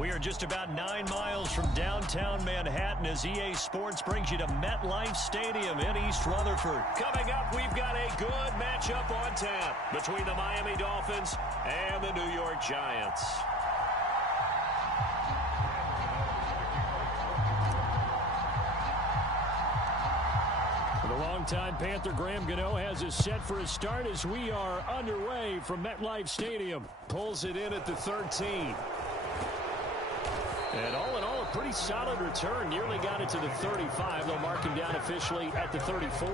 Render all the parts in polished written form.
We are just about 9 miles from downtown Manhattan as EA Sports brings you to MetLife Stadium in East Rutherford. Coming up, we've got a good matchup on tap between the Miami Dolphins and the New York Giants. The longtime Panther Graham Gano has us set for a start as we are underway from MetLife Stadium. Pulls it in at the 13. And all in all, a pretty solid return. Nearly got it to the 35. They'll mark him down officially at the 34.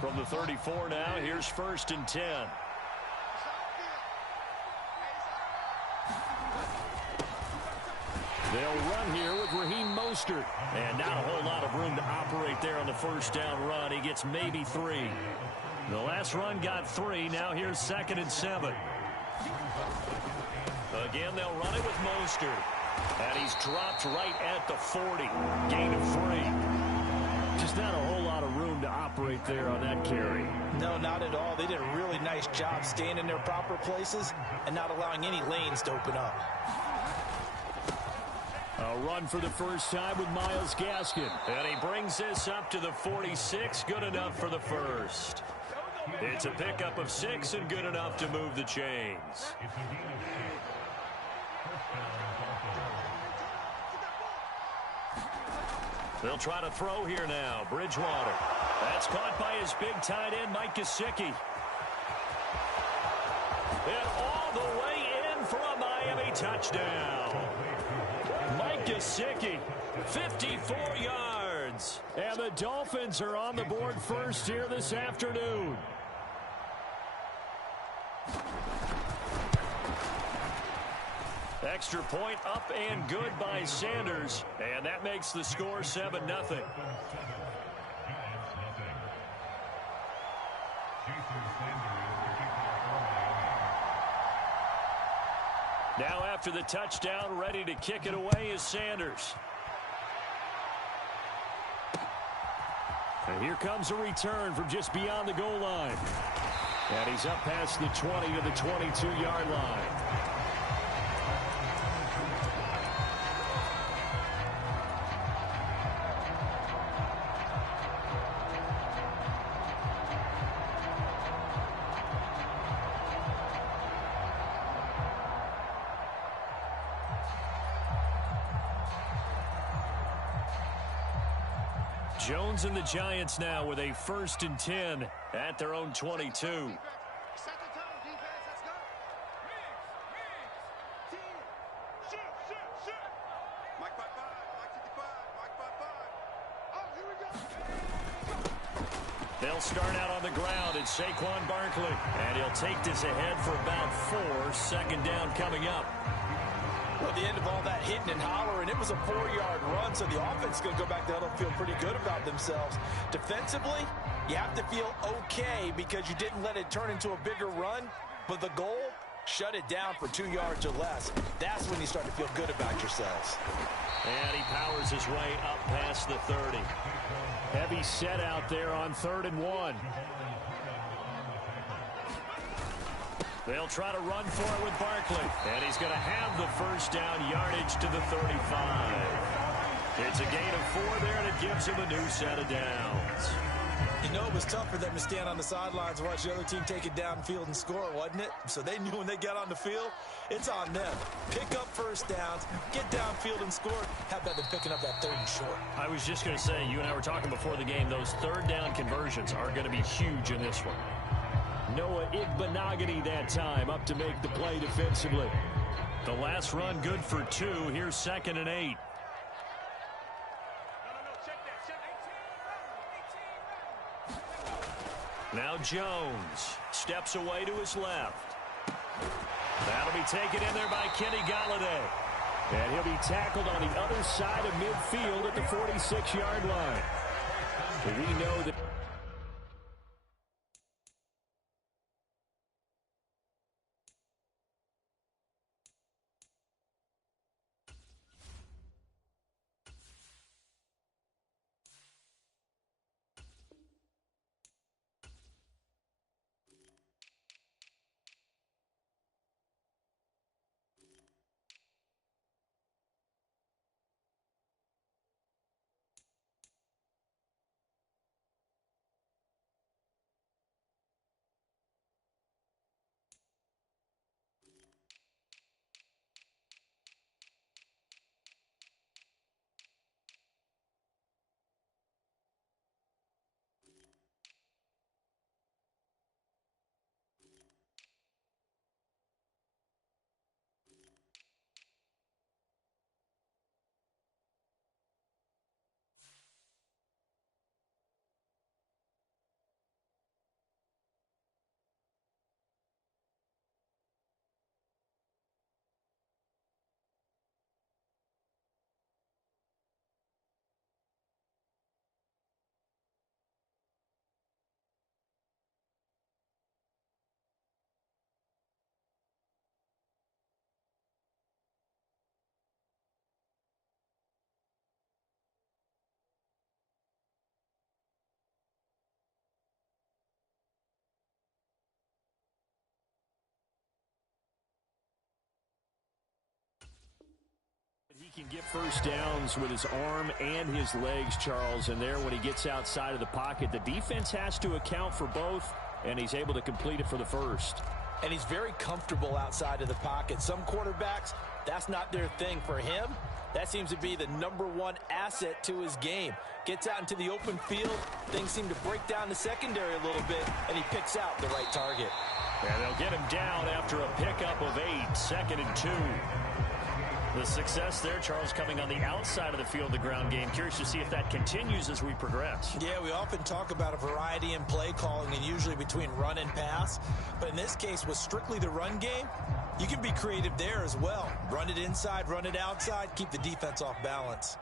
From the 34 now, here's 1st and 10. They'll run here with Raheem Mostert. And not a whole lot of room to operate there on the first down run. He gets maybe 3. The last run got 3. Now here's 2nd and 7. Again, they'll run it with Mostert. And he's dropped right at the 40. Gain of 3. Just not a whole lot of room to operate there on that carry. No, not at all. They did a really nice job staying in their proper places and not allowing any lanes to open up. A run for the first time with Myles Gaskin. And he brings this up to the 46. Good enough for the first. It's a pickup of 6 and good enough to move the chains. They'll try to throw here now. Bridgewater. That's caught by his big tight end, Mike Gesicki. And all the way in for a Miami touchdown. Mike Gesicki, 54 yards. And the Dolphins are on the board first here this afternoon. Extra point up and good by Sanders. And that makes the score 7-0. Now after the touchdown, ready to kick it away is Sanders. And here comes a return from just beyond the goal line. And he's up past the 20 to the 22-yard line. Jones and the Giants now with a 1st and 10 at their own 22. They'll start out on the ground. It's Saquon Barkley. And he'll take this ahead for about 4. 2nd down coming up. Well, at the end of all that hitting and hollering, it was a 4-yard run, so the offense is going to go back to huddle and feel pretty good about themselves. Defensively, you have to feel okay because you didn't let it turn into a bigger run, but the goal, shut it down for 2 yards or less. That's when you start to feel good about yourselves. And he powers his way up past the 30. Heavy set out there on 3rd and 1. They'll try to run for it with Barkley. And he's going to have the first down yardage to the 35. It's a gain of 4 there, and it gives him a new set of downs. You know, it was tough for them to stand on the sidelines and watch the other team take it downfield and score, wasn't it? So they knew when they got on the field, it's on them. Pick up first downs, get downfield and score. How about them picking up that 3rd and short? I was just going to say, you and I were talking before the game, those 3rd down conversions are going to be huge in this one. Noah Igbenogany that time up to make the play defensively. The last run good for 2. Here's 2nd and 8. Now Jones steps away to his left. That'll be taken in there by Kenny Golladay. And he'll be tackled on the other side of midfield at the 46-yard line. But we know that He can get first downs with his arm and his legs, Charles, and there when he gets outside of the pocket, the defense has to account for both, and he's able to complete it for the first. And he's very comfortable outside of the pocket. Some quarterbacks, that's not their thing. For him, that seems to be the #1 asset to his game. Gets out into the open field, things seem to break down the secondary a little bit, and he picks out the right target. And they'll get him down after a pickup of 8, 2nd and 2. The success there, Charles, coming on the outside of the field, the ground game. Curious to see if that continues as we progress. Yeah, we often talk about a variety in play calling and usually between run and pass. But in this case, with strictly the run game, you can be creative there as well. Run it inside, run it outside, keep the defense off balance.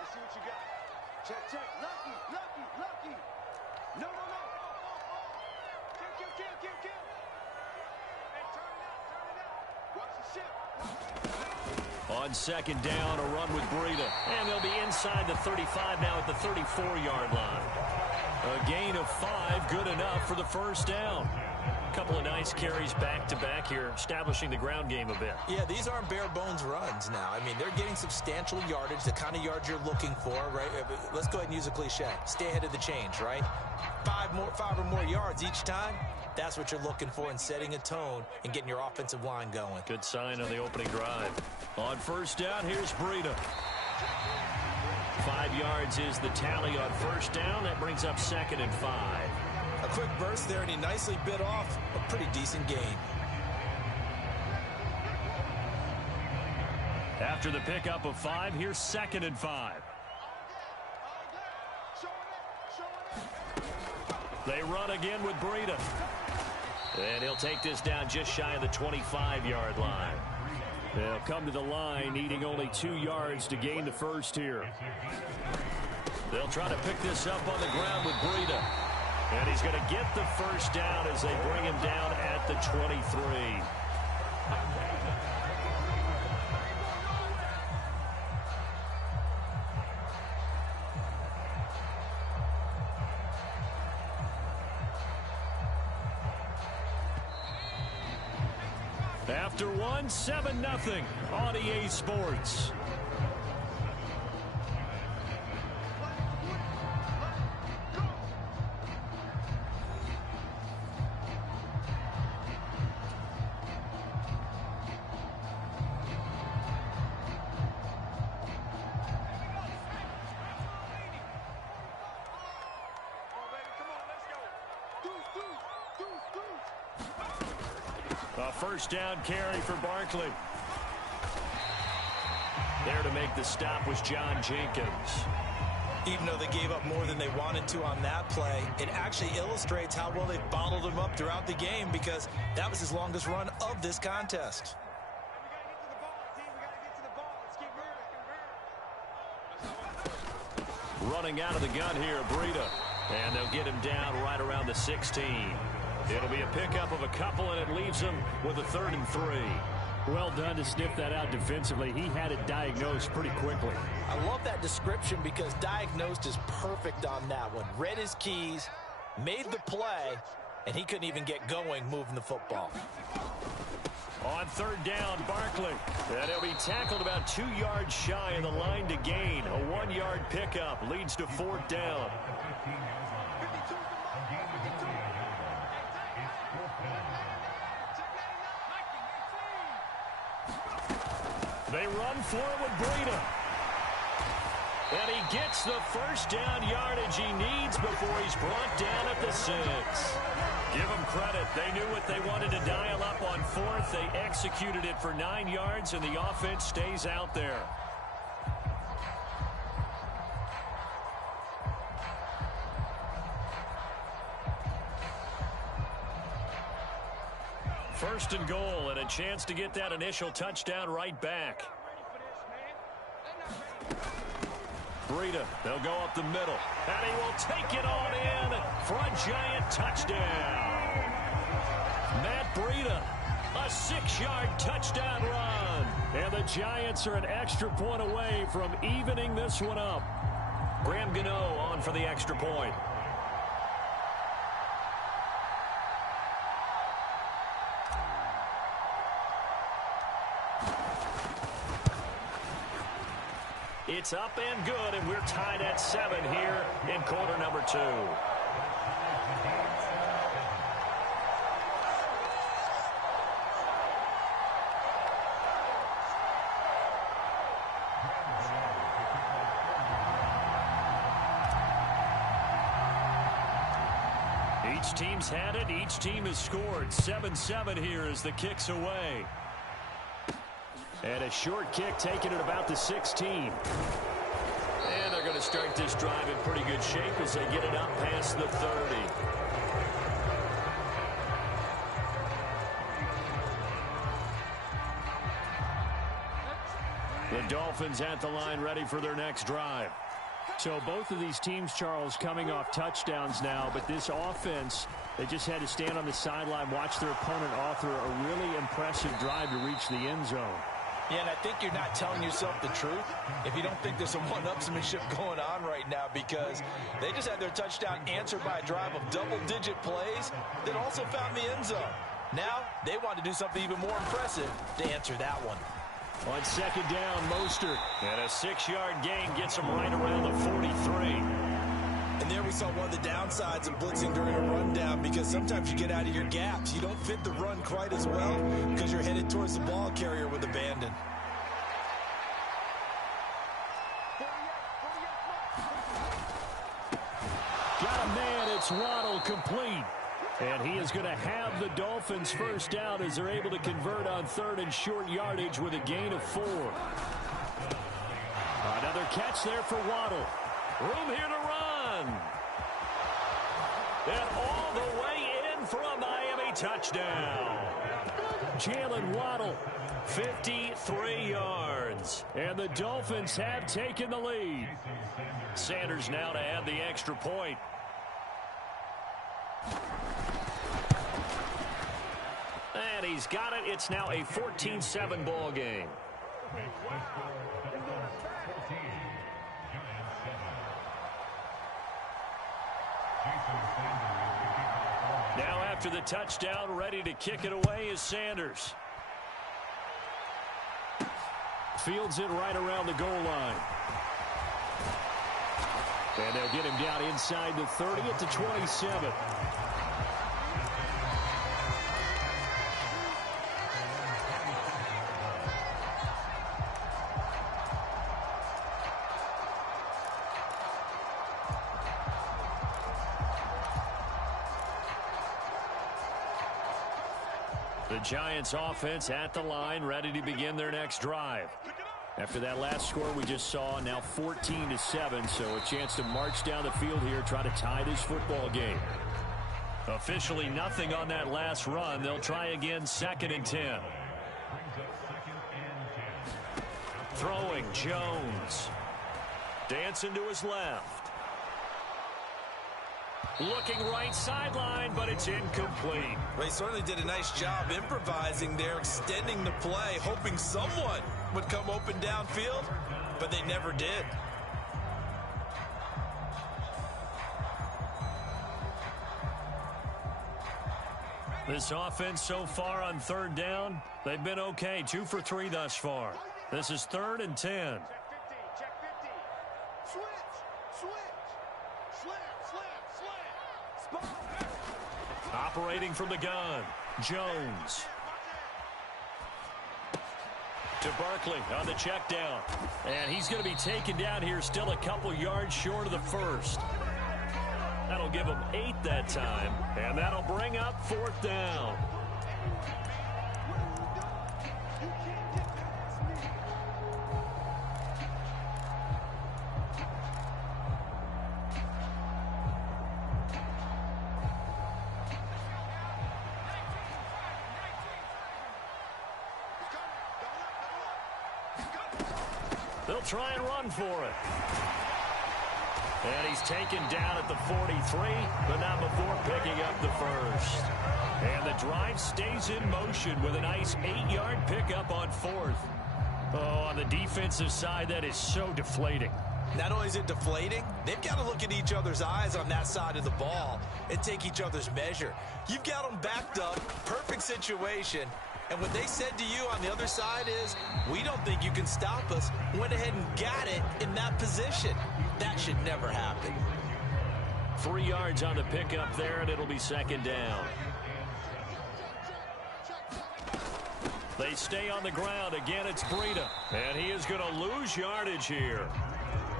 Let's see what you got. Check, check. Lucky, lucky, lucky. No, no, no. Kill, kill, kill, kill, kill. Hey, turn it out, turn it out. Watch the ship. On 2nd down, a run with Breida. And they'll be inside the 35 now at the 34-yard line. A gain of 5, good enough for the first down. A couple of nice carries back-to-back here, establishing the ground game a bit. Yeah, these aren't bare-bones runs now. I mean, they're getting substantial yardage, the kind of yards you're looking for, right? Let's go ahead and use a cliche. Stay ahead of the change, right? 5 or more yards each time. That's what you're looking for in setting a tone and getting your offensive line going. Good sign on the opening drive. On first down, here's Breida. 5 yards is the tally on first down. That brings up 2nd and 5. A quick burst there, and he nicely bit off a pretty decent gain. After the pickup of 5, here's 2nd and 5. They run again with Breida. And he'll take this down just shy of the 25-yard line. They'll come to the line, needing only 2 yards to gain the first here. They'll try to pick this up on the ground with Breida. And he's going to get the first down as they bring him down at the 23. After 1, 7-0 on EA Sports. A first down carry for Barkley. There to make the stop was John Jenkins. Even though they gave up more than they wanted to on that play, it actually illustrates how well they bottled him up throughout the game because that was his longest run of this contest. Running out of the gun here, Breida. And they'll get him down right around the 16. It'll be a pickup of a couple, and it leaves him with a 3rd and 3. Well done to sniff that out defensively. He had it diagnosed pretty quickly. I love that description because diagnosed is perfect on that one. Read his keys, made the play, and he couldn't even get going moving the football. On 3rd down, Barkley. And he'll be tackled about 2 yards shy of the line to gain. A 1-yard pickup leads to 4th down. They run for it with Breida. And he gets the first down yardage he needs before he's brought down at the 6. Give them credit. They knew what they wanted to dial up on 4th. They executed it for 9 yards, and the offense stays out there. First and goal, and a chance to get that initial touchdown right back. Breida, they'll go up the middle, and he will take it on in for a giant touchdown. Matt Breida, a 6-yard touchdown run, and the Giants are an extra point away from evening this one up. Graham Gano on for the extra point. It's up and good, and we're tied at 7 here in quarter number 2. Each team's had it. Each team has scored. 7-7 here as the kick's away. And a short kick taken at about the 16. And they're going to start this drive in pretty good shape as they get it up past the 30. The Dolphins at the line ready for their next drive. So both of these teams, Charles, coming off touchdowns now, but this offense, they just had to stand on the sideline, watch their opponent author a really impressive drive to reach the end zone. Yeah, and I think you're not telling yourself the truth if you don't think there's some one-upsmanship going on right now, because they just had their touchdown answered by a drive of double-digit plays that also found the end zone. Now they want to do something even more impressive to answer that one. On second down, Mostert. And a 6-yard gain gets him right around the 43. And there we saw one of the downsides of blitzing during a rundown, because sometimes you get out of your gaps. You don't fit the run quite as well because you're headed towards the ball carrier with abandon. Got a man. It's Waddle, complete. And he is going to have the Dolphins first down as they're able to convert on third and short yardage with a gain of 4. Another catch there for Waddle. Room here to run. And all the way in for a Miami touchdown. Jalen Waddle, 53 yards. And the Dolphins have taken the lead. Sanders now to add the extra point. And he's got it. It's now a 14-7 ball game. Now after the touchdown, ready to kick it away is Sanders. Fields it right around the goal line. And they'll get him down inside the 30 at the 27. The Giants offense at the line, ready to begin their next drive. After that last score we just saw, now 14-7, so a chance to march down the field here, try to tie this football game. Officially nothing on that last run. They'll try again, 2nd and 10. Throwing, Jones. Dancing to his left. Looking right sideline, but it's incomplete. Well, he certainly did a nice job improvising there, extending the play, hoping someone would come open downfield, but they never did. This offense so far on third down, they've been okay. 2 for 3 thus far. This is 3rd and 10. Check 50. Switch. Slam. Operating from the gun, Jones. To Barkley on the check down. And he's going to be taken down here, still a couple yards short of the first. That'll give him 8 that time, and that'll bring up 4th down. They'll try and run for it. And he's taken down at the 43, but not before picking up the first. And the drive stays in motion with a nice 8-yard pickup on 4th. Oh, on the defensive side, that is so deflating. Not only is it deflating, they've got to look at each other's eyes on that side of the ball and take each other's measure. You've got them backed up, perfect situation, And what they said to you on the other side is, we don't think you can stop us. Went ahead and got it in that position. That should never happen. 3 yards on the pickup there, and it'll be second down. They stay on the ground. Again, it's Breida. And he is going to lose yardage here.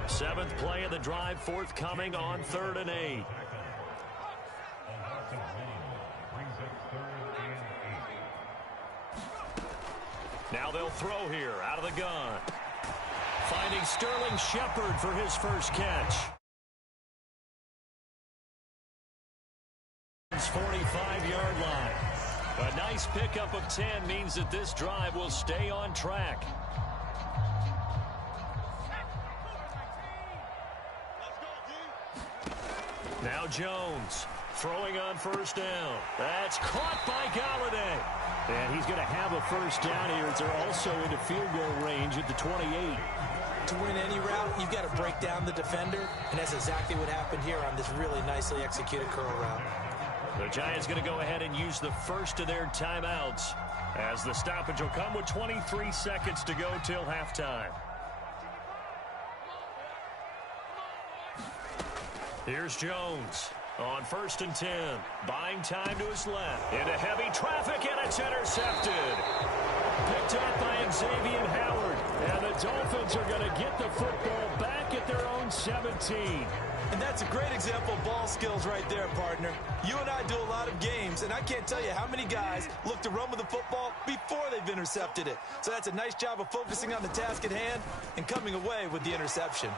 7th play of the drive, forthcoming on 3rd and 8. Now they'll throw here out of the gun. Finding Sterling Shepard for his first catch. 45-yard line. A nice pickup of 10 means that this drive will stay on track. Now Jones throwing on first down. That's caught by Galladay. And he's going to have a first down here as they're also into field goal range at the 28. To win any route, you've got to break down the defender, and that's exactly what happened here on this really nicely executed curl route. The Giants going to go ahead and use the first of their timeouts as the stoppage will come with 23 seconds to go till halftime. Here's Jones on 1st and 10. Buying time to his left. Into heavy traffic, and it's intercepted. Picked up by Xavier Howard. And the Dolphins are going to get the football back at their own 17. And that's a great example of ball skills right there, partner. You and I do a lot of games, and I can't tell you how many guys look to run with the football before they've intercepted it. So that's a nice job of focusing on the task at hand and coming away with the interception.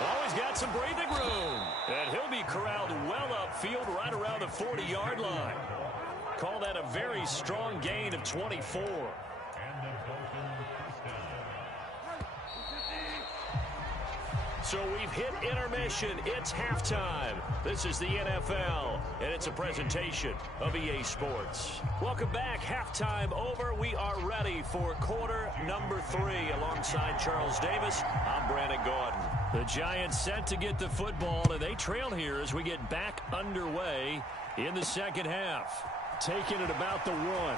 Always got some breathing room. And he'll be corralled well upfield right around the 40-yard line. Call that a very strong gain of 24. So we've hit intermission. It's halftime. This is the NFL, and it's a presentation of EA Sports. Welcome back. Halftime over. We are ready for quarter number 3. Alongside Charles Davis, I'm Brandon Gordon. The Giants set to get the football, and they trail here as we get back underway in the second half. Taking it about the 1.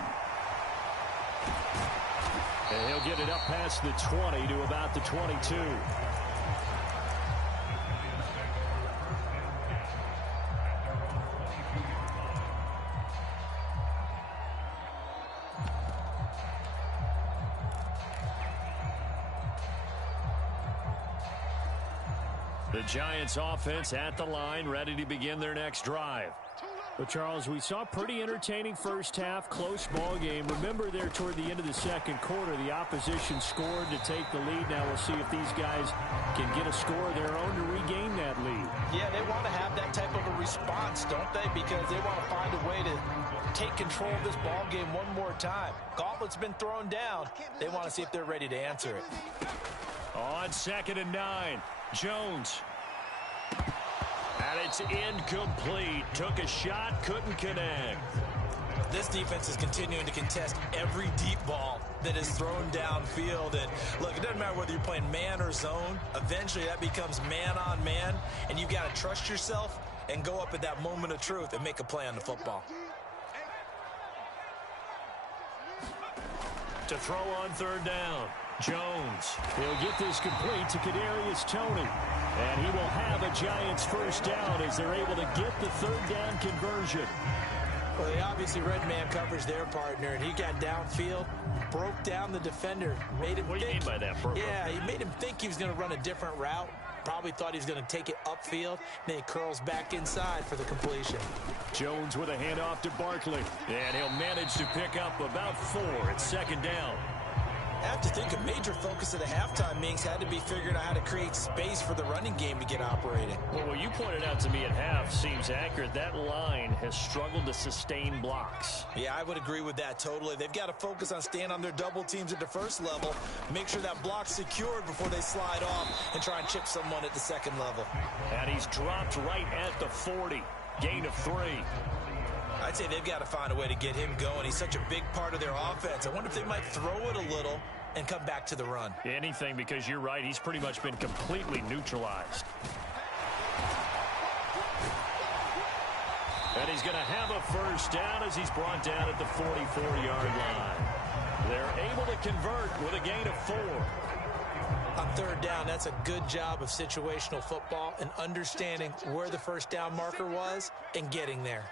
And he'll get it up past the 20 to about the 22. The Giants offense at the line, ready to begin their next drive. But, Charles, we saw a pretty entertaining first half, close ball game. Remember there toward the end of the second quarter, the opposition scored to take the lead. Now we'll see if these guys can get a score of their own to regain that lead. Yeah, they want to have that type of a response, don't they? Because they want to find a way to take control of this ball game one more time. Gauntlet's been thrown down. They want to see if they're ready to answer it. On 2nd and 9, Jones. And it's incomplete. Took a shot, couldn't connect. This defense is continuing to contest every deep ball that is thrown downfield. And look, it doesn't matter whether you're playing man or zone. Eventually that becomes man on man, and you've got to trust yourself and go up at that moment of truth and make a play on the football. To throw on 3rd down, Jones. He'll get this complete to Kadarius Toney. And he will have a Giants first down as they're able to get the 3rd down conversion. Well, they obviously read man coverage their partner, and he got downfield, broke down the defender, made him What do you mean by that, Purple? Yeah, he made him think he was going to run a different route. Probably thought he was going to take it upfield. Then he curls back inside for the completion. Jones with a handoff to Barkley. And he'll manage to pick up about 4 at 2nd down. I have to think a major focus of the halftime meetings had to be figuring out how to create space for the running game to get operating. Well, what you pointed out to me at half seems accurate. That line has struggled to sustain blocks. Yeah, I would agree with that totally. They've got to focus on staying on their double teams at the first level, make sure that block's secured before they slide off and try and chip someone at the second level. And he's dropped right at the 40. Gain of 3. I'd say they've got to find a way to get him going. He's such a big part of their offense. I wonder if they might throw it a little and come back to the run. Anything, because you're right. He's pretty much been completely neutralized. And he's going to have a first down as he's brought down at the 44-yard line. They're able to convert with a gain of 4. On third down, that's a good job of situational football and understanding where the first down marker was and getting there.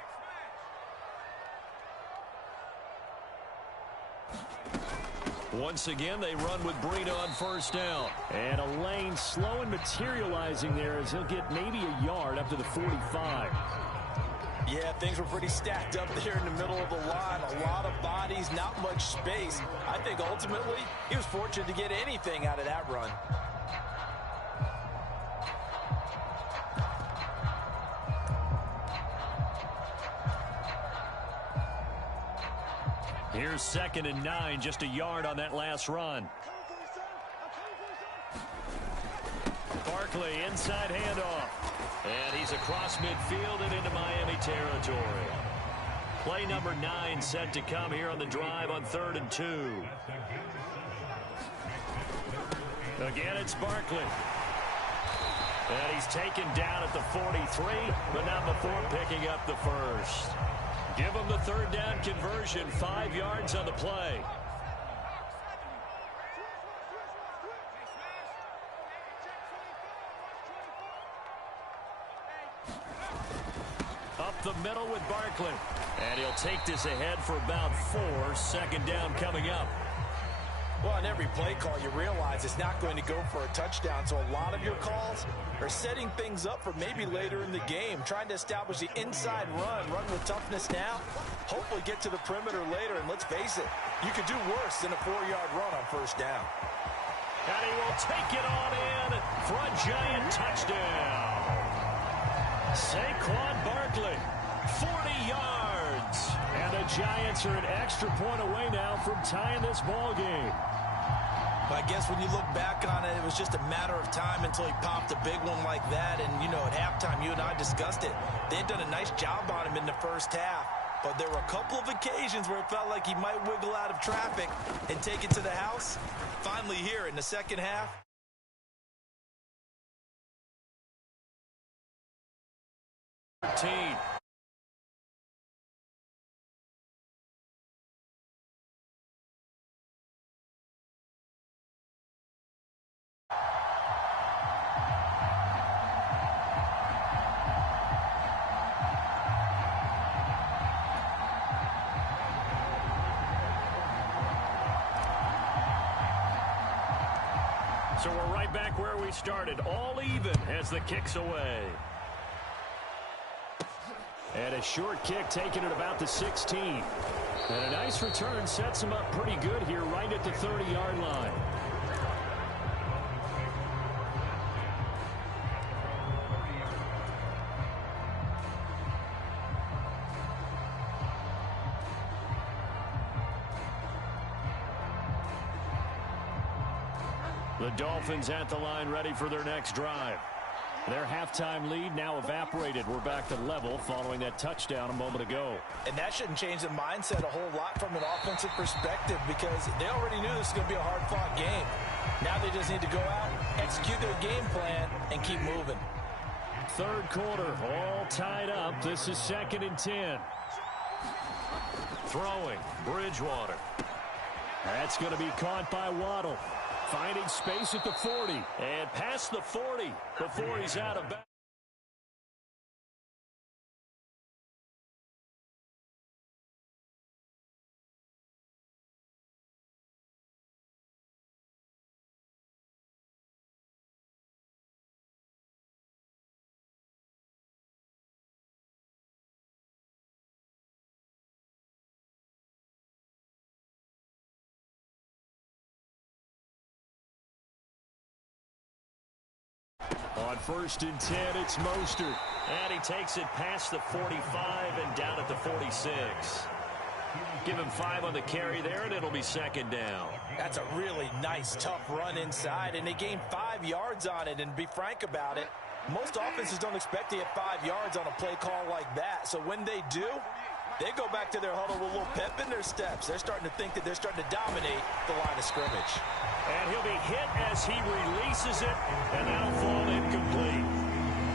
Once again, they run with Breida on first down. And a lane slow and materializing there as he'll get maybe a yard up to the 45. Yeah, things were pretty stacked up there in the middle of the line. A lot of bodies, not much space. I think ultimately he was fortunate to get anything out of that run. Here's 2nd and 9, just a yard on that last run. Barkley, inside handoff. And he's across midfield and into Miami territory. Play number 9 set to come here on the drive on 3rd and 2. Again, it's Barkley. And he's taken down at the 43, but not before picking up the first. Give him the third down conversion, 5 yards on the play. Up the middle with Barkley. And he'll take this ahead for about 4. 2nd down coming up. Well, on every play call, you realize it's not going to go for a touchdown. So a lot of your calls are setting things up for maybe later in the game, trying to establish the inside run with toughness now, hopefully get to the perimeter later. And let's face it, you could do worse than a 4-yard run on first down. And he will take it on in for a giant touchdown. Saquon Barkley, 40 yards. And the Giants are an extra point away now from tying this ball game. I guess when you look back on it, it was just a matter of time until he popped a big one like that. And, you know, at halftime, you and I discussed it. They had done a nice job on him in the first half. But there were a couple of occasions where it felt like he might wiggle out of traffic and take it to the house. Finally here in the second half. So we're right back where we started, all even as the kick's away. And a short kick taken at about the 16. And a nice return sets him up pretty good here right at the 30-yard line. The Dolphins at the line ready for their next drive. Their halftime lead now evaporated. We're back to level following that touchdown a moment ago. And that shouldn't change the mindset a whole lot from an offensive perspective because they already knew this was going to be a hard-fought game. Now they just need to go out, execute their game plan, and keep moving. Third quarter, all tied up. This is 2nd and 10. Throwing, Bridgewater. That's going to be caught by Waddle. Finding space at the 40 and past the 40 before he's out of bounds. On 1st and 10, it's Mostert. And he takes it past the 45 and down at the 46. Give him 5 on the carry there, and it'll be 2nd down. That's a really nice, tough run inside, and they gained 5 yards on it. And be frank about it, most offenses don't expect to get 5 yards on a play call like that. So when they do, they go back to their huddle with a little pep in their steps. They're starting to think that they're starting to dominate the line of scrimmage. And he'll be hit as he releases it, and that'll fall incomplete.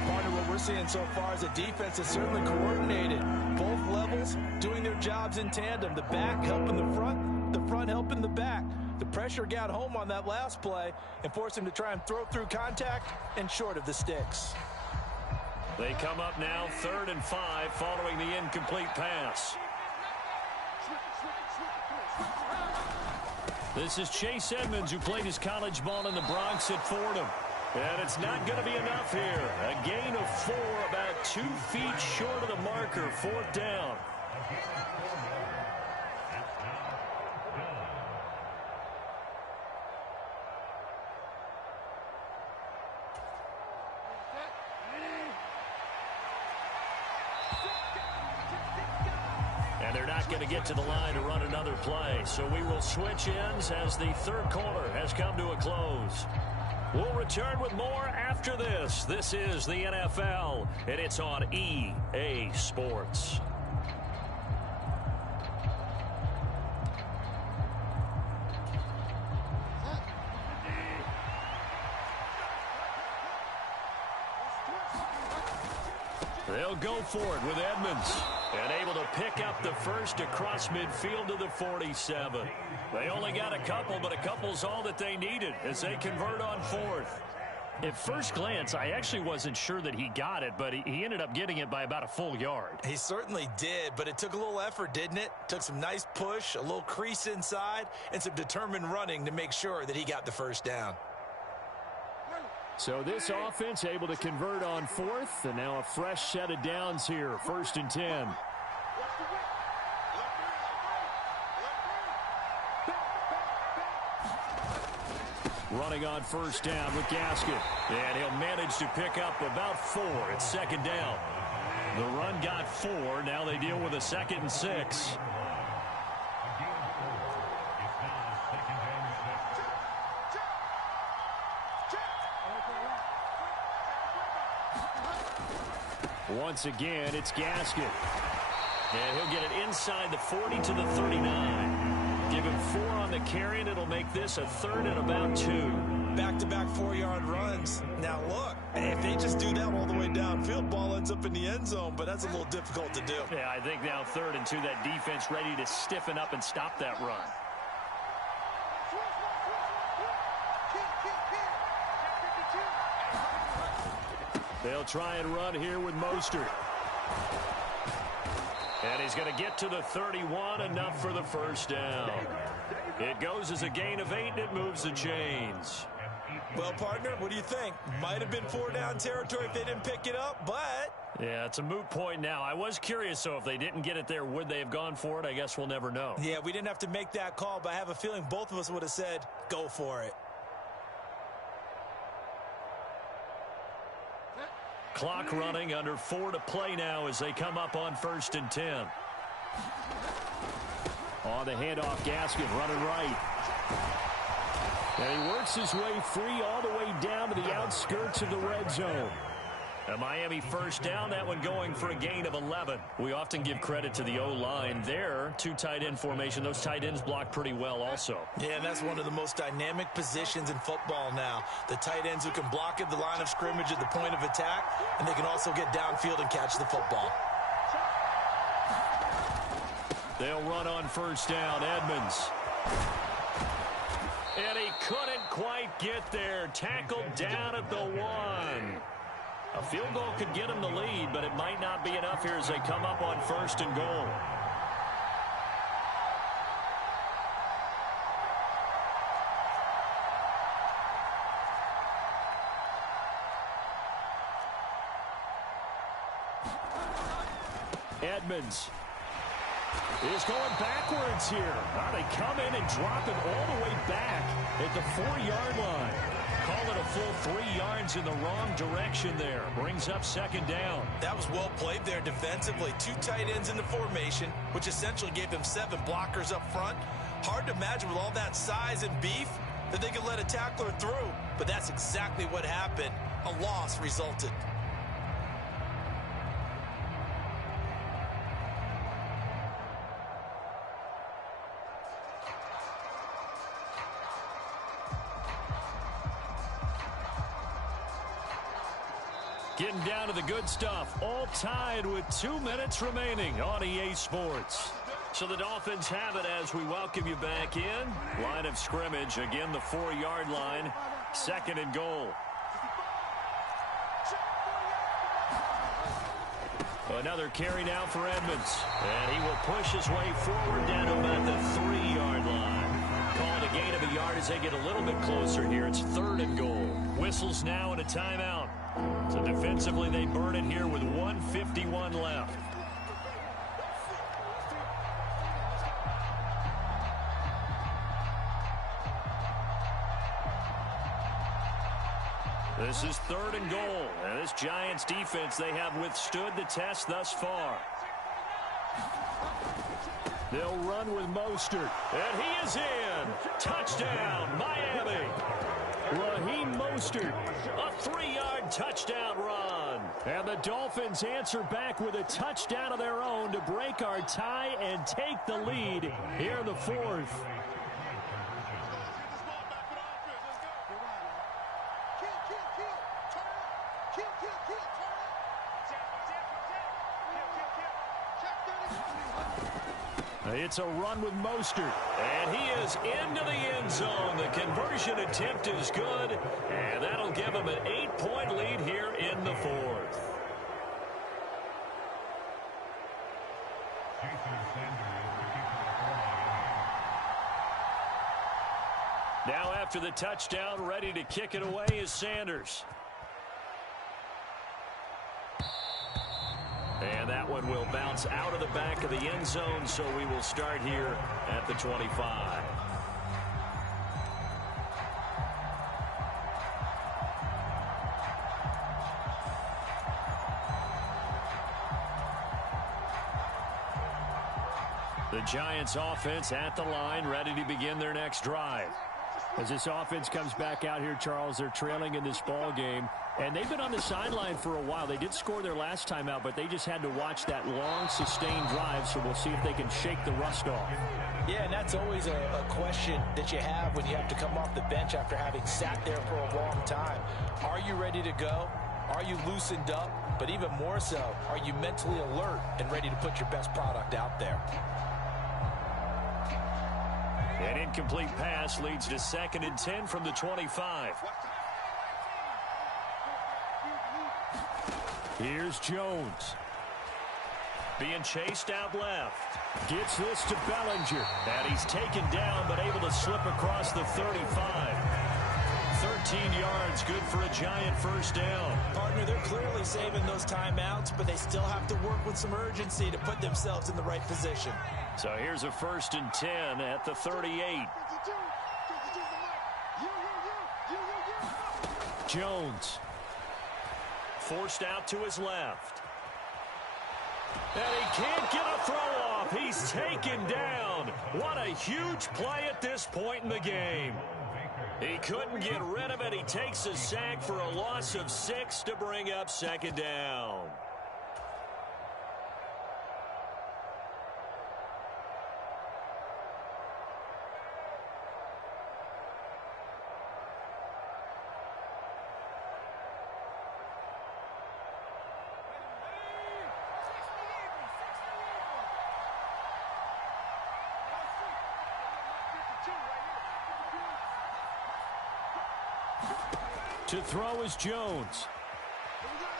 Partner, what we're seeing so far is a defense that's certainly coordinated. Both levels doing their jobs in tandem. The back helping the front helping the back. The pressure got home on that last play and forced him to try and throw through contact and short of the sticks. They come up now 3rd and 5 following the incomplete pass. This is Chase Edmonds, who played his college ball in the Bronx at Fordham. And it's not going to be enough here. A gain of 4, about 2 feet short of the marker, 4th down. And they're not going to get to the line to run another play. So we will switch ends as the 3rd quarter has come to a close. We'll return with more after this. This is the NFL, and it's on EA Sports. They'll go for it with Edmonds. And able to pick up the first across midfield to the 47. They only got a couple, but a couple's all that they needed as they convert on 4th. At first glance, I actually wasn't sure that he got it, but he ended up getting it by about a full yard. He certainly did, but it took a little effort, didn't it? Took some nice push, a little crease inside, and some determined running to make sure that he got the first down. So this offense able to convert on 4th, and now a fresh set of downs here, 1st and 10. Running on 1st down with Gasket. And he'll manage to pick up about 4. It's 2nd down. The run got 4. Now they deal with a 2nd and 6. Once again, it's Gasket. And he'll get it inside the 40 to the 39. Give him 4 on the carry, and it'll make this a 3rd and about 2. Back-to-back 4-yard runs. Now, look, if they just do that all the way downfield, ball ends up in the end zone, but that's a little difficult to do. Yeah, I think now 3rd and 2, that defense ready to stiffen up and stop that run. They'll try and run here with Mostert. And he's going to get to the 31, enough for the first down. It goes as a gain of 8, and it moves the chains. Well, partner, what do you think? Might have been 4-down territory if they didn't pick it up, but... Yeah, it's a moot point now. I was curious, so if they didn't get it there, would they have gone for it? I guess we'll never know. Yeah, we didn't have to make that call, but I have a feeling both of us would have said, go for it. Clock running, under 4 to play now as they come up on 1st and 10. On the handoff, Gasket running right. And he works his way free all the way down to the outskirts of the red zone. A Miami first down, that one going for a gain of 11. We often give credit to the O-line there. 2 tight end formation. Those tight ends block pretty well also. Yeah, and that's one of the most dynamic positions in football now. The tight ends who can block at the line of scrimmage at the point of attack, and they can also get downfield and catch the football. They'll run on 1st down, Edmonds. And he couldn't quite get there. Tackled down at the 1. A field goal could get him the lead, but it might not be enough here as they come up on 1st and goal. Edmonds is going backwards here. Wow, they come in and drop it all the way back at the 4-yard line. Call it a full 3 yards in the wrong direction there. Brings up 2nd down. That was well played there defensively. 2 tight ends in the formation, which essentially gave them 7 blockers up front. Hard to imagine with all that size and beef that they could let a tackler through. But that's exactly what happened. A loss resulted. Getting down to the good stuff. All tied with 2 minutes remaining on EA Sports. So the Dolphins have it as we welcome you back in. Line of scrimmage, again the 4-yard line. 2nd and goal. Another carry now for Edmonds. And he will push his way forward down to about the 3-yard line. Calling a gain of a yard as they get a little bit closer here. It's 3rd and goal. Whistles now and a timeout. So defensively they burn it here with 1:51 left. This is 3rd and goal. And this Giants defense, they have withstood the test thus far. They'll run with Mostert. And he is in. Touchdown, Miami. Raheem Mostert, a 3-yard touchdown run. And the Dolphins answer back with a touchdown of their own to break our tie and take the lead here in the 4th. It's a run with Mostert, and he is into the end zone. The conversion attempt is good, and that'll give him an 8-point lead here in the 4th. Now after the touchdown, ready to kick it away is Sanders. And that one will bounce out of the back of the end zone, so we will start here at the 25. The Giants offense at the line, ready to begin their next drive. As this offense comes back out here, Charles, they're trailing in this ball game. And they've been on the sideline for a while. They did score their last time out, but they just had to watch that long, sustained drive, so we'll see if they can shake the rust off. Yeah, and that's always a question that you have when you have to come off the bench after having sat there for a long time. Are you ready to go? Are you loosened up? But even more so, are you mentally alert and ready to put your best product out there? An incomplete pass leads to 2nd and 10 from the 25. Here's Jones. Being chased out left. Gets this to Bellinger. And he's taken down, but able to slip across the 35. 13 yards, good for a Giant first down. Partner, they're clearly saving those timeouts, but they still have to work with some urgency to put themselves in the right position. So here's a 1st and 10 at the 38. Jones. Forced out to his left. And he can't get a throw off. He's taken down. What a huge play at this point in the game. He couldn't get rid of it. He takes a sack for a loss of 6 to bring up 2nd down. To throw is Jones.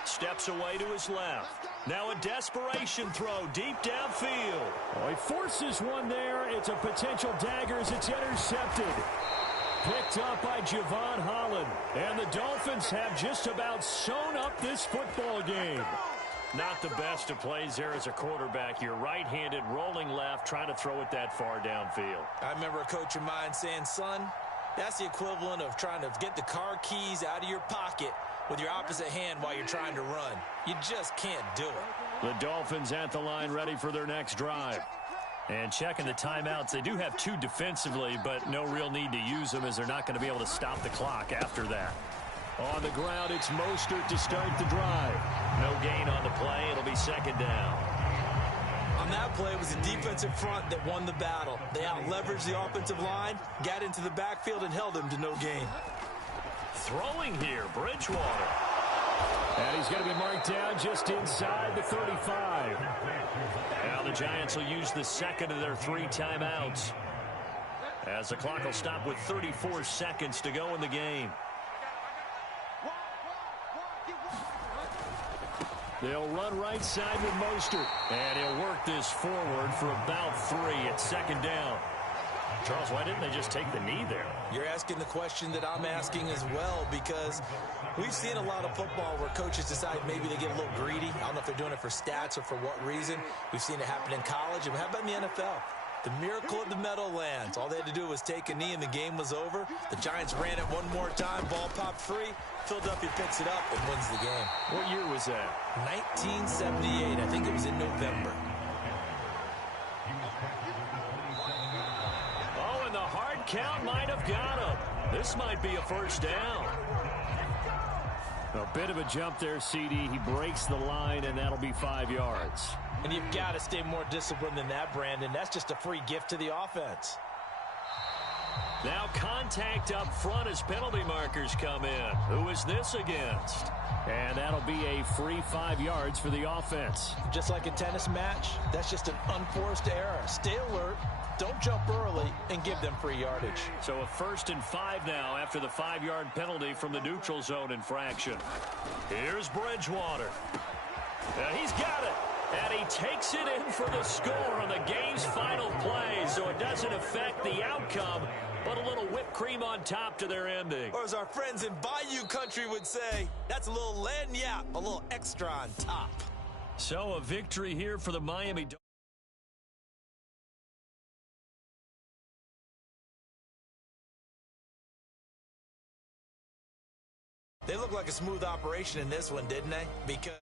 Steps away to his left. Now a desperation throw deep downfield. Oh, he forces one there. It's a potential dagger as it's intercepted. Picked up by Javon Holland. And the Dolphins have just about sewn up this football game. Not the best of plays there as a quarterback. You're right-handed, rolling left, trying to throw it that far downfield. I remember a coach of mine saying, son, that's the equivalent of trying to get the car keys out of your pocket with your opposite hand while you're trying to run. You just can't do it. The Dolphins at the line ready for their next drive. And checking the timeouts, they do have 2 defensively, but no real need to use them as they're not going to be able to stop the clock after that. On the ground, it's Mostert to start the drive. No gain on the play. It'll be 2nd down. On that play, it was the defensive front that won the battle. They out-leveraged the offensive line, got into the backfield, and held them to no gain. Throwing here, Bridgewater. And he's going to be marked down just inside the 35. Now the Giants will use the second of their 3 timeouts, as the clock will stop with 34 seconds to go in the game. They'll run right side with Mostert. And he'll work this forward for about 3 at second down. Charles, why didn't they just take the knee there? You're asking the question that I'm asking as well, because we've seen a lot of football where coaches decide maybe they get a little greedy. I don't know if they're doing it for stats or for what reason. We've seen it happen in college. And how about in the NFL? The miracle of the Meadowlands. All they had to do was take a knee and the game was over. The Giants ran it one more time. Ball popped free. Philadelphia picks it up and wins the game. What year was that? 1978. I think it was in November. Oh, and the hard count might have got him. This might be a first down. A bit of a jump there, CD. He breaks the line, and that'll be 5 yards. And you've got to stay more disciplined than that, Brandon. That's just a free gift to the offense. Now contact up front as penalty markers come in. Who is this against? And that'll be a free 5 yards for the offense. Just like a tennis match, that's just an unforced error. Stay alert, don't jump early, and give them free yardage. So a 1st and 5 now after the 5-yard penalty from the neutral zone infraction. Here's Bridgewater. He's got it. And he takes it in for the score on the game's final play, so it doesn't affect the outcome, but a little whipped cream on top to their ending. Or as our friends in Bayou Country would say, that's a little lagniappe, a little extra on top. So a victory here for the Miami Dolphins. They look like a smooth operation in this one, didn't they? Because